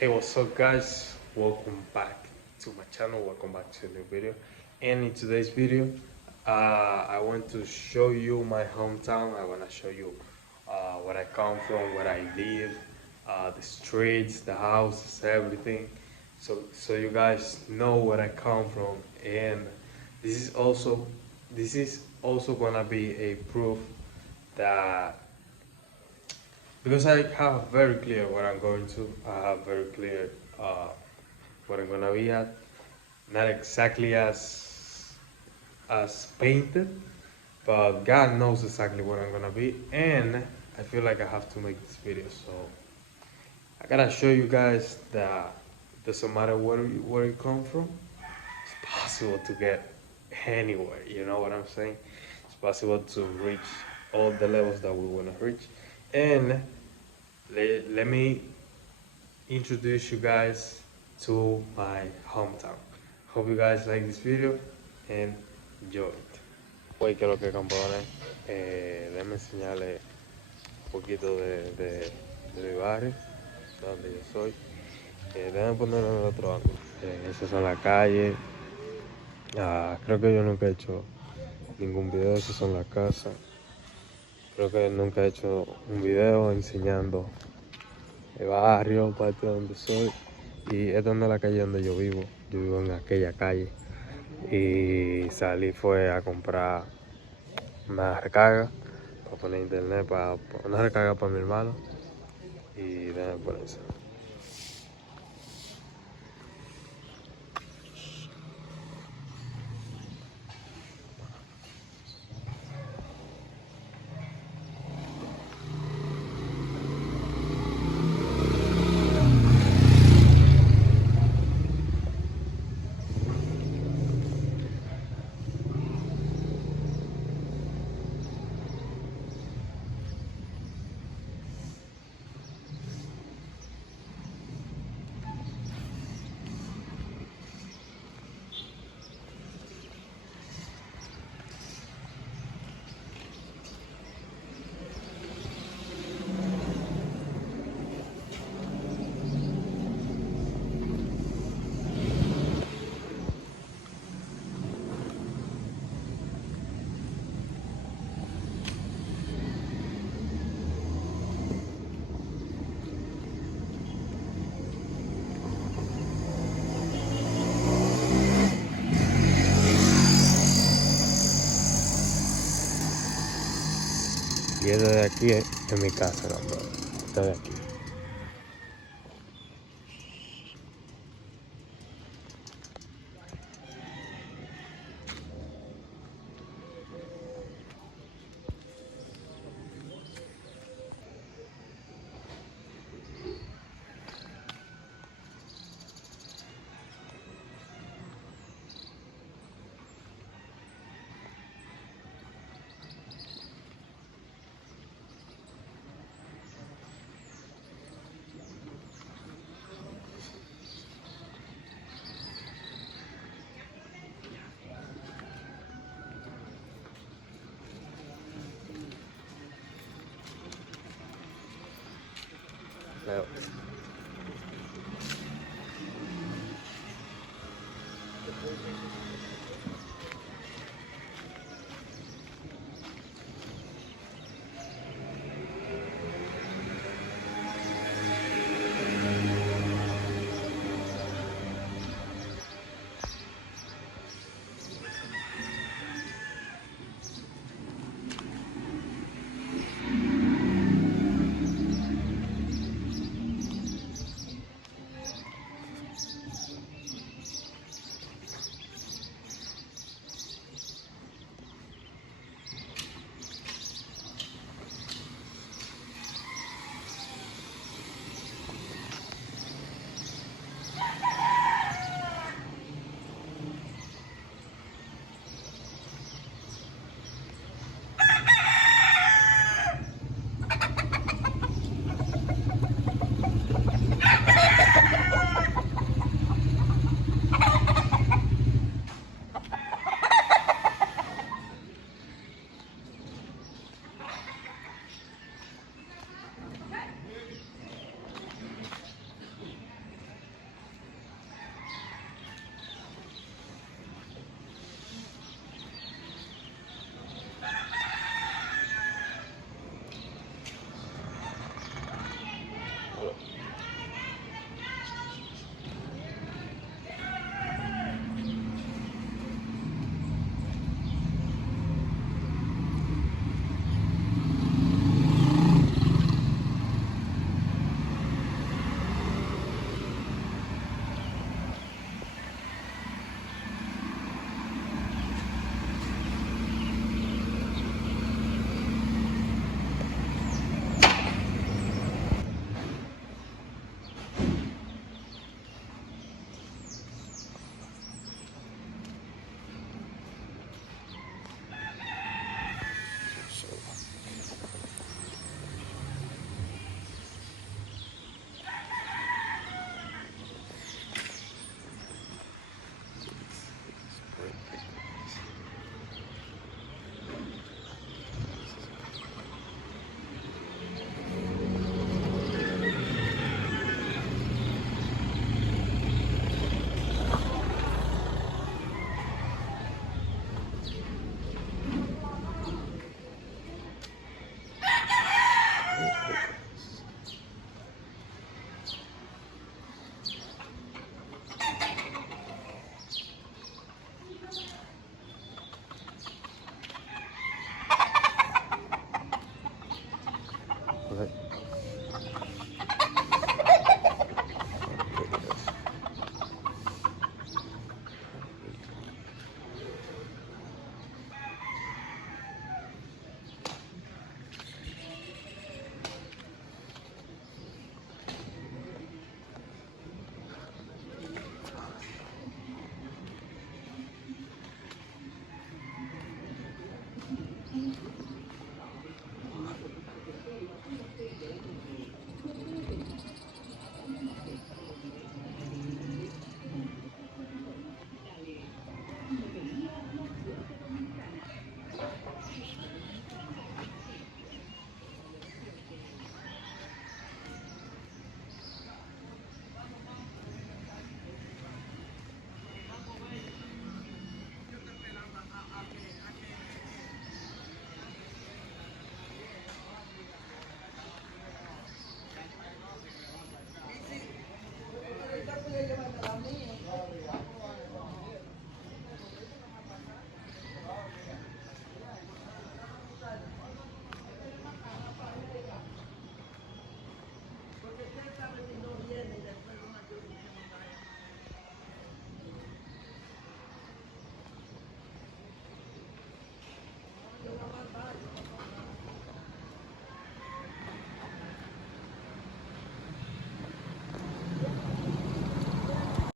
Hey, what's up, guys? Welcome back to my channel. Welcome back to a new video. And in today's video, I want to show you my hometown. I want to show you where I come from, where I live, the streets, the houses, everything. So you guys know where I come from, and this is also this is also gonna be a proof that because I have very clear what I'm going to. I have very clear what I'm gonna be at. Not exactly as painted, but God knows exactly what I'm gonna be, and I feel like I have to make this video. So I gotta show you guys that doesn't matter where you come from. It's possible to get anywhere. You know what I'm saying? It's possible to reach all the levels that we wanna reach, and let me introduce you guys to my hometown. Hope you guys like this video and enjoy it. Hoy que lo que campeones, déjenme enseñarles un poquito de mi barrio, donde yo soy. Déjenme ponerlo en el otro ángulo. Esas son las calles. Creo que yo nunca he hecho ningún video, esas son las casas. Creo que nunca he hecho un video enseñando el barrio, parte donde soy. Y esta no es la calle donde yo vivo. Yo vivo en aquella calle. Y salí fue a comprar una recarga para poner internet, para una recarga para mi hermano. Y déjame por eso. Y esto de aquí es mi casa, no, esto de aquí. Leo.